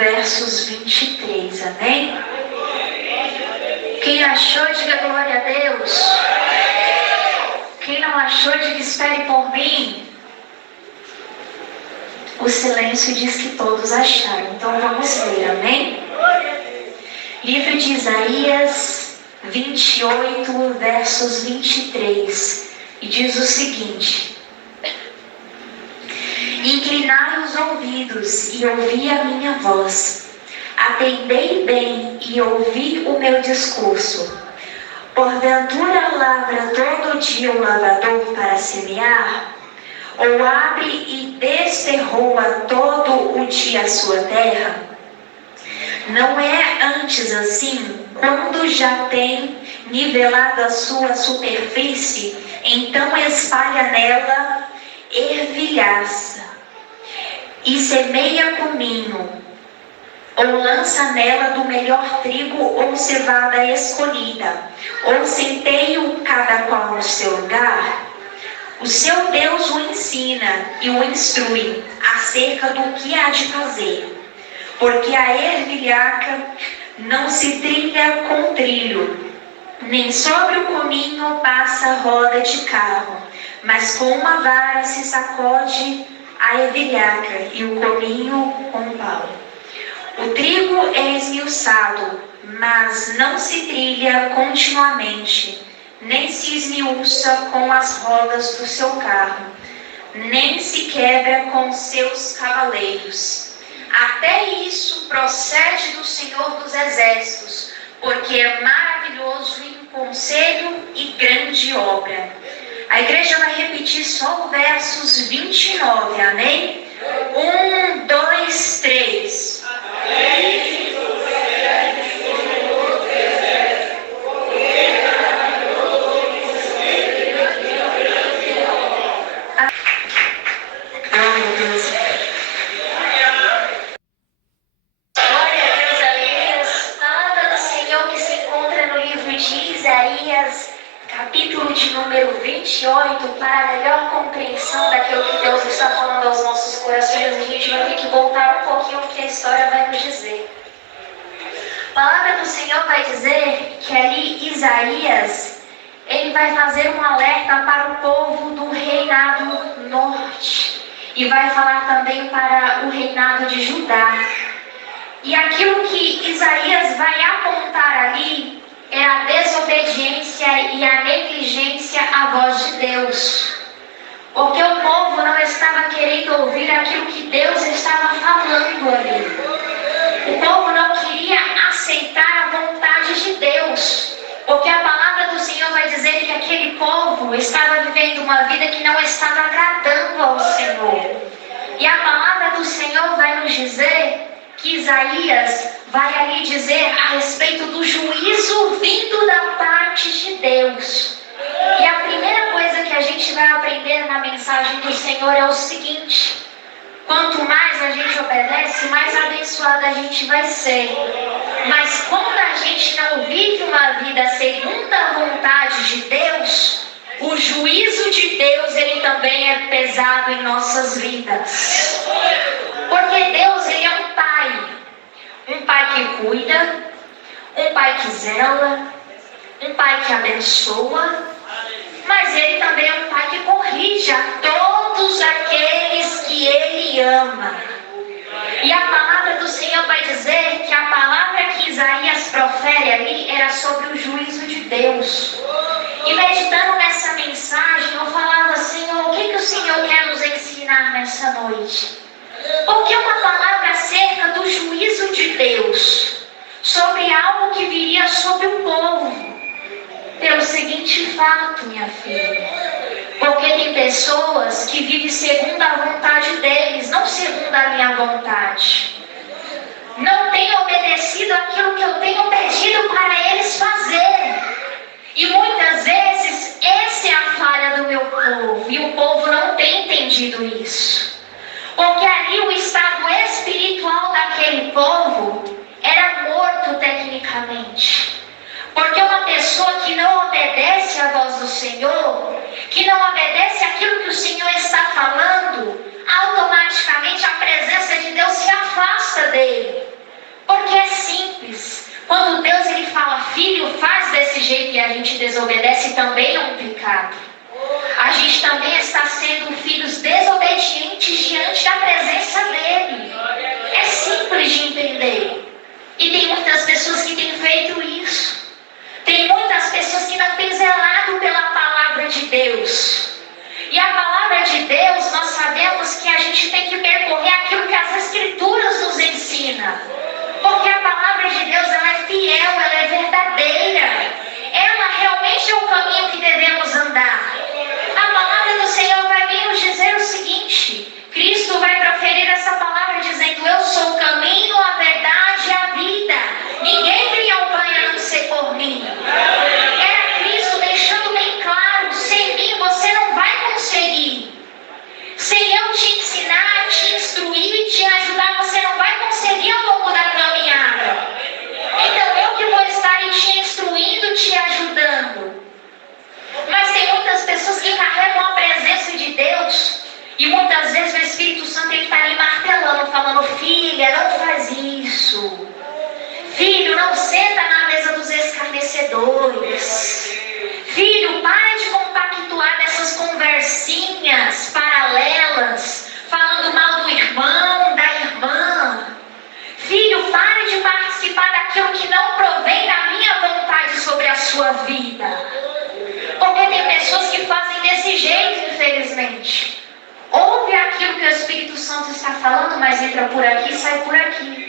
versos 23, amém? Quem achou, diga glória a Deus. Quem não achou, diga espere por mim. O silêncio diz que todos acharam, então vamos ler, amém? Livro de Isaías 28, versos 23, e diz o seguinte: Inclinai os ouvidos e ouvi a minha voz. Atendei bem e ouvi o meu discurso. Porventura lavra todo dia o lavrador para semear? Ou abre e desferroa todo o dia a sua terra? Não é antes assim, quando já tem nivelado a sua superfície, então espalha nela ervilhaça e semeia cominho, ou lança nela do melhor trigo ou cevada escolhida, ou centeio cada qual no seu lugar? O seu Deus o ensina e o instrui acerca do que há de fazer, porque a ervilhaca não se trilha com trilho, nem sobre o cominho passa roda de carro, mas com uma vara se sacode a ervilhaca e o cominho com pau. O trigo é esmiuçado, mas não se trilha continuamente, nem se esmiuça com as rodas do seu carro, nem se quebra com seus cavaleiros. Até isso procede do Senhor dos Exércitos, porque é maravilhoso em conselho e grande obra. A igreja vai repetir só os versos 29, amém? 1, 2, 3. Amém. Capítulo de número 28, para a melhor compreensão daquilo que Deus está falando aos nossos corações, a gente vai ter que voltar um pouquinho o que a história vai nos dizer. A palavra do Senhor vai dizer que ali Isaías, ele vai fazer um alerta para o povo do reinado norte e vai falar também para o reinado de Judá. E aquilo que Isaías vai apontar ali é a desobediência e a negligência à voz de Deus. Porque o povo não estava querendo ouvir aquilo que Deus estava falando ali. O povo não queria aceitar a vontade de Deus. Porque a palavra do Senhor vai dizer que aquele povo estava vivendo uma vida que não estava agradando ao Senhor. E a palavra do Senhor vai nos dizer que Isaías vai ali dizer a respeito do juízo vindo da parte de Deus. E a primeira coisa que a gente vai aprender na mensagem do Senhor é o seguinte: quanto mais a gente obedece, mais abençoada a gente vai ser. Mas quando a gente não vive uma vida segundo a vontade de Deus, o juízo de Deus, ele também é pesado em nossas vidas. Porque Deus, ele é um pai que cuida, um pai que zela, um pai que abençoa, mas ele também é um pai que corrige a todos aqueles que ele ama. E a palavra do Senhor vai dizer que a palavra que Isaías profere ali era sobre o juízo de Deus. E meditando nessa mensagem, eu falava: Senhor, o que o Senhor quer nos ensinar nessa noite? Porque uma palavra acerca do juízo de Deus sobre algo que viria sobre o povo. Pelo seguinte fato, minha filha: porque tem pessoas que vivem segundo a vontade deles, não segundo a minha vontade. Não têm obedecido aquilo que eu tenho pedido para eles fazerem. E muitas vezes essa é a falha do meu povo. E o povo não tem entendido isso. Porque ali o estado espiritual daquele povo era morto tecnicamente. Porque uma pessoa que não obedece à voz do Senhor, que não obedece àquilo que o Senhor está falando, automaticamente a presença de Deus se afasta dele. filho faz desse jeito e a gente desobedece, também é um pecado. A gente também está sendo filhos desobedientes diante da presença dele. É simples de entender. E tem muitas pessoas que têm feito isso. Tem muitas pessoas que não têm zelado pela palavra de Deus. E a palavra de Deus, nós sabemos que a gente tem que percorrer aquilo que as Escrituras nos ensinam. Porque a palavra de Deus, ela é fiel, ela é verdadeira. Ela realmente é o caminho que devemos andar. A palavra do Senhor vai vir nos dizer o seguinte: Cristo vai proferir essa palavra dizendo: eu sou o caminho, a verdade e a vida. Ninguém vem ao Pai a não ser por mim. Era Cristo deixando bem claro: sem mim você não vai conseguir. Sem eu te ensinar, te instruir e te ajudar, você não vai conseguir ao longo da caminhada. Então eu que vou estar aí te instruindo, te ajudando. Mas tem muitas pessoas que carregam a presença de Deus e muitas vezes o Espírito Santo está ali martelando, falando: filha, não faz isso. Filho, não senta na mesa dos escarnecedores. Filho, para de compactuar dessas conversinhas paralelas, falando mal do irmão, da irmã. Filho, pare de participar daquilo que não provém da minha vontade sobre a sua vida. Porque tem pessoas que fazem desse jeito, infelizmente. Ouve aquilo que o Espírito Santo está falando, mas entra por aqui e sai por aqui.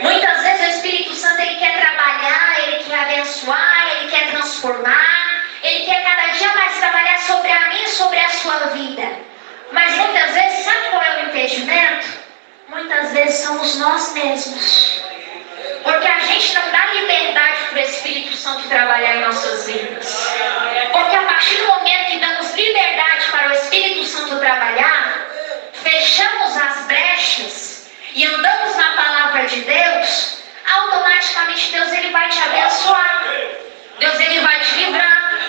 Muitas vezes o Espírito Santo, ele quer trabalhar, ele quer abençoar, ele quer transformar, ele quer cada dia mais trabalhar sobre a minha e sobre a sua vida. Mas muitas vezes, sabe qual é o impedimento? Muitas vezes somos nós mesmos. Porque a gente não dá liberdade para o Espírito Santo trabalhar em nossas vidas. Porque a partir do momento que damos liberdade para o Espírito Santo trabalhar, fechamos as brechas e andamos na palavra de Deus, automaticamente Deus, ele vai te abençoar. Deus, ele vai te livrar.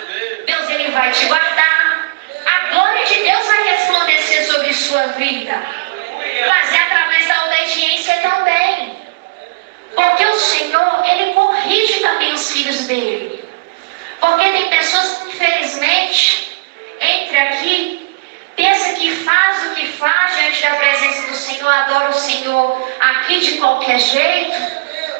Deus, ele vai te guardar. A glória de Deus vai resplandecer sobre sua vida. Mas é através da obediência também. Porque o Senhor, ele corrige também os filhos dele. Porque tem pessoas que, infelizmente, entra aqui, pensa que faz o que faz diante da presença do Senhor, adora o Senhor aqui de qualquer jeito,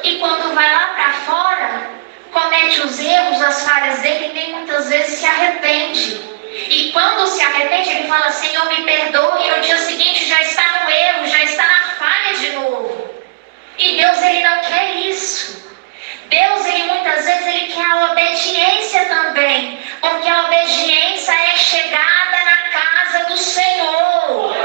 e quando vai lá para fora, comete os erros, as falhas dele, e nem muitas vezes se arrepende. E quando se arrepende, ele fala: Senhor, me perdoe, e no dia seguinte já está no erro, já está na falha de novo. E Deus, ele não quer isso. Deus, ele muitas vezes, ele quer a obediência também. Porque a obediência é chegada na casa do Senhor.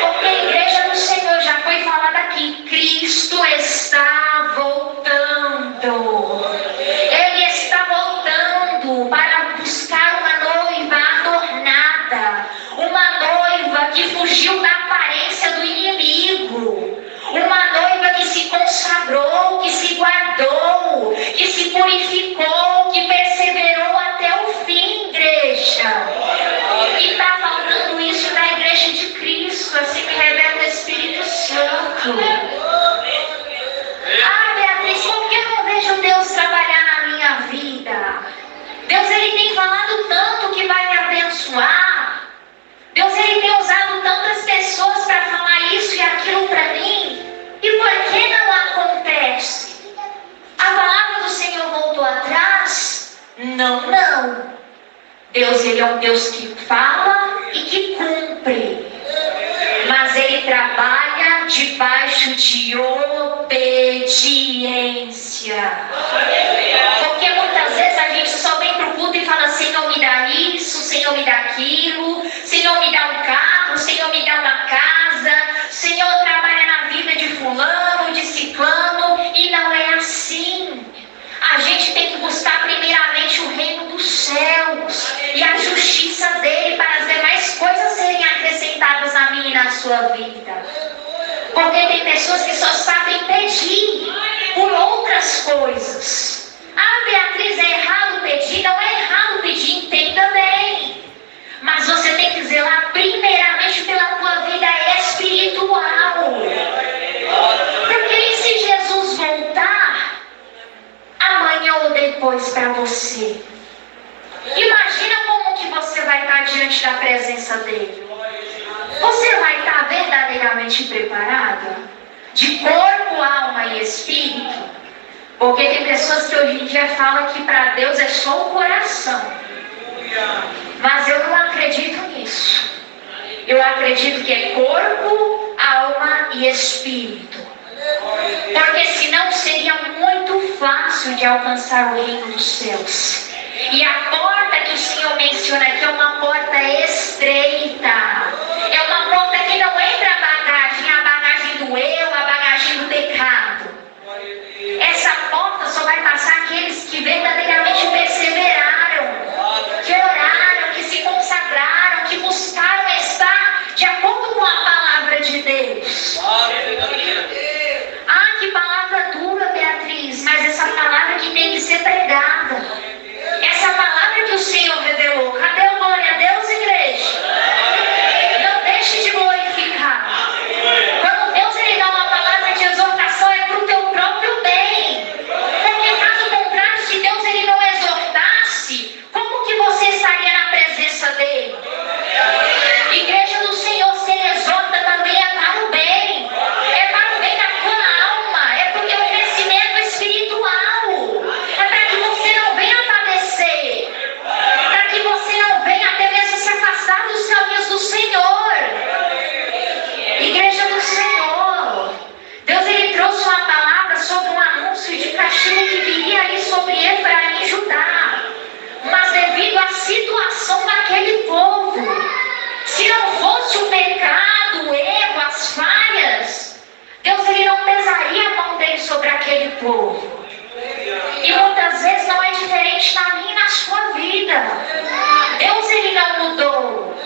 Porque a igreja do Senhor, já foi falado aqui, Cristo está voltando. Ele está voltando para buscar uma noiva adornada. Uma noiva que fugiu da aparência do inimigo. Uma noiva que se consagrou, que se guardou, que se purificou, que perseverou até o fim, igreja. E está faltando isso na igreja de Cristo, assim me revela o Espírito Santo. Ah, Beatriz, por que eu não vejo Deus trabalhar na minha vida? Deus, ele tem falado tanto que vai me abençoar. Deus, ele tem usado tantas pessoas para falar isso e aquilo para mim. E por que não acontece? A palavra do Senhor voltou atrás? Não, não. Deus, ele é um Deus que fala e que cumpre. Mas ele trabalha debaixo de obediência. Porque muitas vezes a gente só vem para o culto e fala: Senhor, me dá isso, Senhor, me dá aquilo, Senhor, me dá um carro, Senhor, me dá uma casa, Senhor, trabalha na vida de fulano, de ciclano. E não é assim. A gente tem que buscar primeiramente o reino dos céus e a justiça dele, para as demais coisas serem acrescentadas na minha e na sua vida. Porque tem pessoas que só sabem pedir por outras coisas. Ah, Beatriz, é errado pedir? Não é errado pedir, entenda bem. Mas você tem que zelar primeiramente pela tua vida espiritual. Porque e se Jesus voltar, amanhã de corpo, alma e espírito. Porque tem pessoas que hoje em dia falam que para Deus é só o coração. Mas eu não acredito nisso. Eu acredito que é corpo, alma e espírito. Porque senão seria muito fácil de alcançar o reino dos céus. E a porta que o Senhor menciona aqui é uma porta estreita. É uma porta que não entra a bagagem do eu, a bagagem do pecado. Essa porta só vai passar aqueles que verdadeiramente perseveraram, que oraram, que se consagraram, que buscaram estar de acordo com a palavra de Deus. Ah, que palavra dura, Beatriz, mas essa palavra que tem que ser pregada. Essa palavra que o Senhor revelou. Cadê o glória a Deus, igreja? Não deixe de glorificar. Quando Deus ele dá uma palavra de exortação, é para o teu próprio bem. Porque caso contrário, se Deus ele não exortasse, como que você estaria na presença dele? Igreja do Senhor, se ele exorta também é para o bem. É para o bem da tua alma. É para o teu crescimento espiritual. É para que você não venha padecer. Para que você não venha até mesmo se afastar dos caminhos do Senhor. Igreja do Senhor. Deus ele trouxe uma palavra sobre um anúncio de castigo que viria ali sobre Efraim e Judá. Mas devido à situação daquele povo, se não fosse o pecado, o erro, as falhas, Deus ele não pesaria a mão dele sobre aquele povo. E muitas vezes não é diferente na minha e na sua vida. Deus ele não mudou.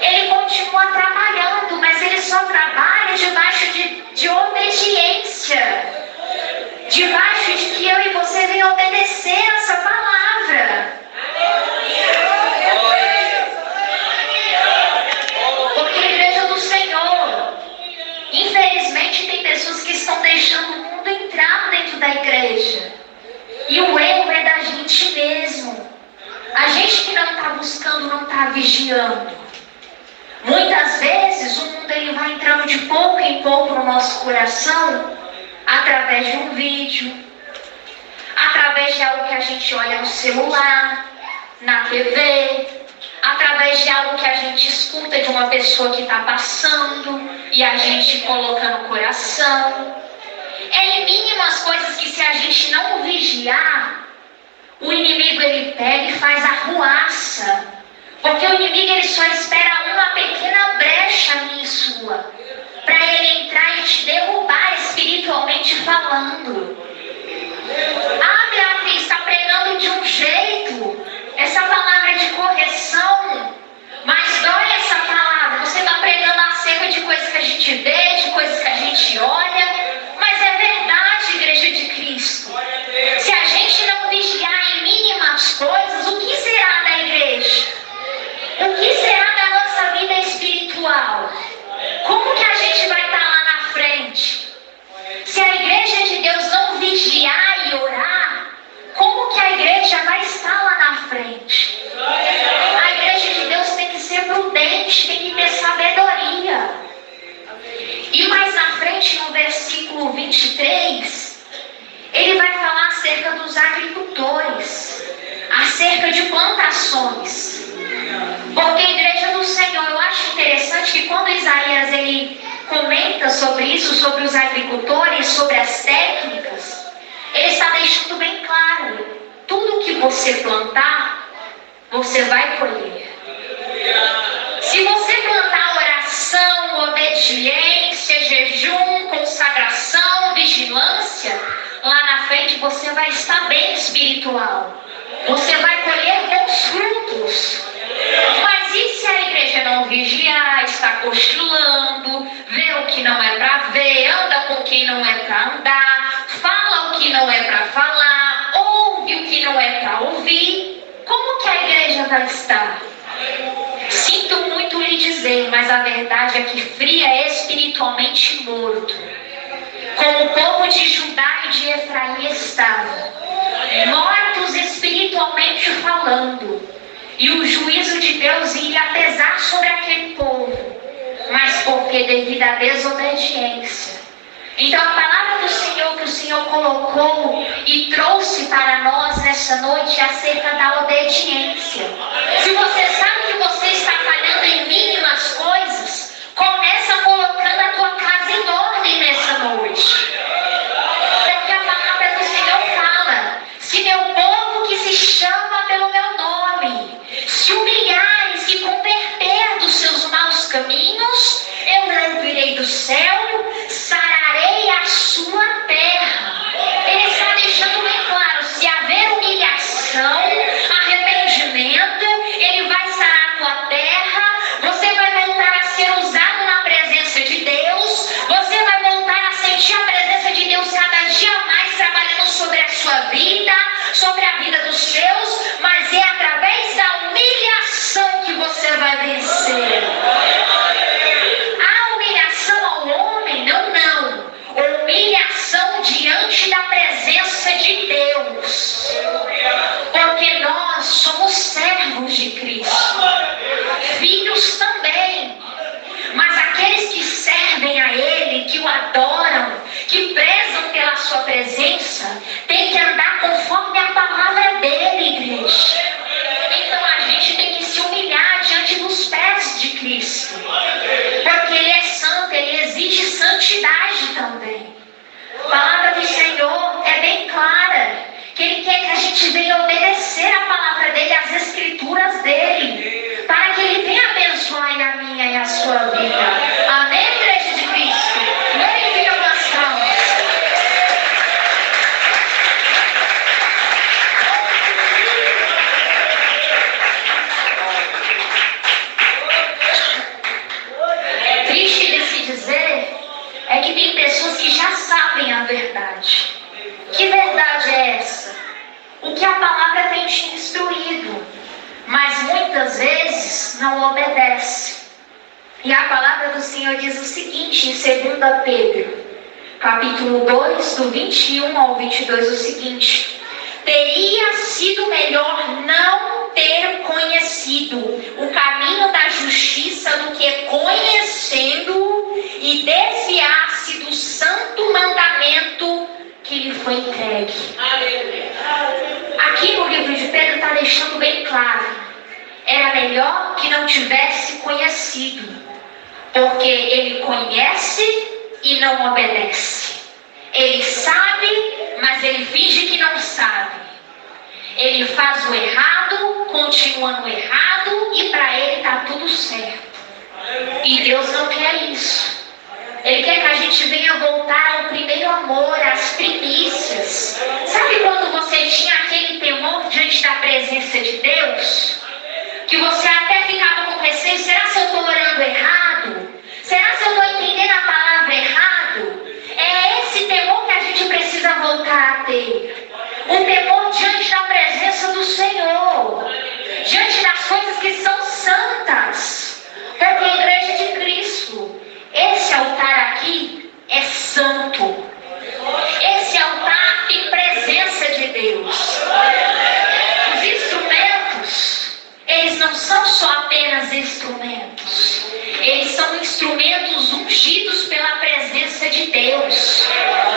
Ele continua trabalhando, mas ele só trabalha debaixo de obediência. Debaixo de que eu e você venham obedecer essa palavra. Porque a igreja do Senhor, infelizmente tem pessoas que estão deixando o mundo entrar dentro da igreja. E o erro é da gente mesmo. A gente que não está buscando, não está vigiando. Muitas vezes o mundo ele vai entrando de pouco em pouco no nosso coração, através de um vídeo, através de algo que a gente olha no celular, na TV, através de algo que a gente escuta de uma pessoa que está passando e a gente coloca no coração. É em mínimas coisas que se a gente não vigiar, o inimigo ele pega e faz arruaça. Porque o inimigo ele só espera uma pequena brecha minha e sua, para ele entrar e te derrubar espiritualmente falando. Ah, Beatriz, está pregando de um jeito, essa palavra é de correção, mas dói essa palavra. Você está pregando acerca de coisas que a gente vê, de coisas que a gente olha, mas é verdade, igreja de Cristo. Se a gente não vigiar em mínimas coisas, o que será da igreja? O que será da nossa vida espiritual? Como que a gente vai estar lá na frente? Se a igreja de Deus não vigiar e orar, como que a igreja vai estar lá na frente? A igreja de Deus tem que ser prudente, tem que ter sabedoria. E mais na frente, no versículo 23, ele vai falar acerca dos agricultores, acerca de plantações. Porque a igreja do Senhor, eu acho interessante que quando Isaías ele comenta sobre isso, sobre os agricultores, sobre as técnicas, ele está deixando bem claro, tudo que você plantar, você vai colher. Se você plantar oração, obediência, jejum, consagração, vigilância, lá na frente você vai estar bem espiritual. Você vai colher bons frutos. Mas e se a igreja não vigiar, está cochilando, vê o que não é para ver, anda com quem não é para andar, fala o que não é para falar, ouve o que não é para ouvir? Como que a igreja vai estar? Sinto muito lhe dizer, mas a verdade é que fria é espiritualmente morto, como o povo de Judá e de Efraim estavam, mortos espiritualmente falando. E o juízo de Deus iria pesar sobre aquele povo. Mas porque devido à desobediência, Então a palavra do Senhor que o Senhor colocou e trouxe para nós nessa noite é acerca da obediência. Se você sabe que você está falhando em mínimas coisas, começa colocando a tua casa em ordem nessa noite. Porque a palavra do Senhor fala: se meu povo que se chama pelo meu nome se humilhar e se converter dos seus maus caminhos, eu ouvirei do céu, sararei a sua terra. Ele está deixando bem claro: se haver humilhação, arrependimento, ele vai sarar a tua terra, você vai voltar a ser usado na presença de Deus, você vai voltar a sentir a presença de Deus cada dia mais trabalhando sobre a sua vida, sobre a vida dos seus, mas é através da humilhação que você vai vencer. A humilhação ao homem, não. Humilhação diante da presença de Deus. Porque nós somos servos de Cristo. Filhos também. Mas aqueles que servem a Ele, que o adoram, que prezam pela sua presença, têm que andar conforme a palavra dele, igreja. Então a gente tem que se humilhar diante dos pés de Cristo. Porque Ele é santo, Ele exige santidade também. A palavra do Senhor é bem clara, que Ele quer que a gente venha obedecer a palavra dele, as escrituras dele, para que Ele venha abençoar a minha e a sua vida. Amém, igreja de Cristo? Glorifica as palmas. Triste de se dizer é que tem pessoas que já sabem a verdade. Que verdade é essa? O que a palavra tem te instruído, mas muitas vezes não obedece. E a palavra do Senhor diz o seguinte em 2 Pedro, capítulo 2, do 21 ao 22, o seguinte: teria sido melhor não ter conhecido o caminho da justiça do que conhecendo e desviar-se do santo mandamento que lhe foi entregue. Aqui no livro de Pedro está deixando bem claro: era melhor que não tivesse conhecido, porque ele conhece e não obedece. Ele sabe, mas ele finge que não sabe. Ele faz o errado, continua no errado, e para ele está tudo certo. E Deus não quer isso. Ele quer que a gente venha voltar ao primeiro amor, às primícias. Sabe quando você tinha aquele temor diante da presença de Deus? Que você até ficava com receio: será que eu estou orando errado? Será que eu estou entendendo a palavra errado? É esse temor que a gente precisa voltar a ter. Um temor diante da presença do Senhor, diante das coisas que são santas. Porque a igreja de Cristo, esse altar aqui é santo. Esse altar tem presença de Deus. Os instrumentos, eles não são só apenas instrumentos. Eles são instrumentos ungidos pela presença de Deus.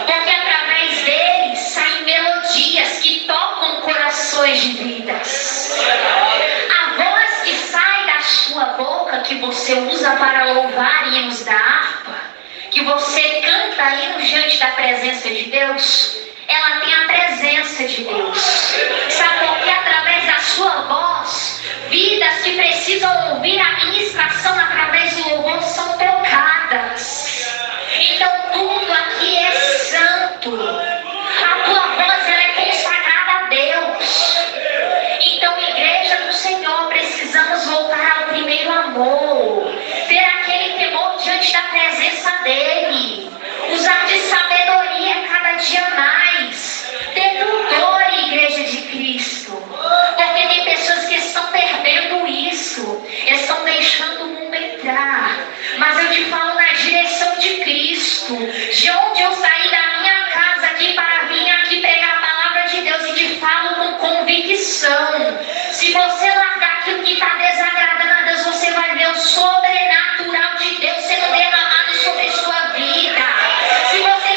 Porque através deles saem melodias que tocam corações de vidas. A voz que sai da sua boca, que você usa para louvar hinos da harpa, que você canta hinos diante da presença de Deus, ela tem a presença de Deus. Sabe por quê? Através da sua voz, vidas que precisam ouvir a ministração através do louvor são tocadas. Então tudo aqui é santo. A tua voz, ela é consagrada a Deus. Então, igreja do Senhor, precisamos voltar ao primeiro amor, ter aquele temor diante da presença dele, usar de sabedoria cada dia mais, ter pudor, igreja de Cristo. Porque tem pessoas que estão perdendo isso, estão deixando o mundo entrar. Mas eu te falo na direção de Cristo. De onde eu saí da minha casa aqui para vir aqui pregar a palavra de Deus, e te falo com convicção: se você largar aquilo que está desagradando a Deus, você vai ver o sobrenatural de Deus sendo derramado sobre a sua vida. Se você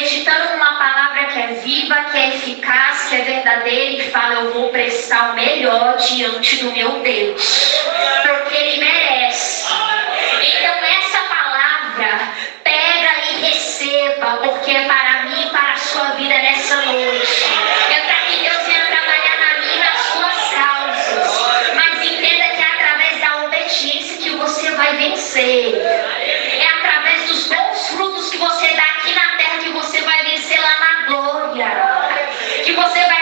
meditando numa palavra que é viva, que é eficaz, que é verdadeira e fala: eu vou prestar o melhor diante do meu Deus, porque Ele merece. Então essa palavra, pega e receba, porque é para mim e para a sua vida nessa noite. É para que Deus venha trabalhar na minha e nas suas causas. Mas entenda que é através da obediência que você vai vencer. É através dos bons frutos que você dá aqui na terra que você vai vencer lá na glória. Que você vai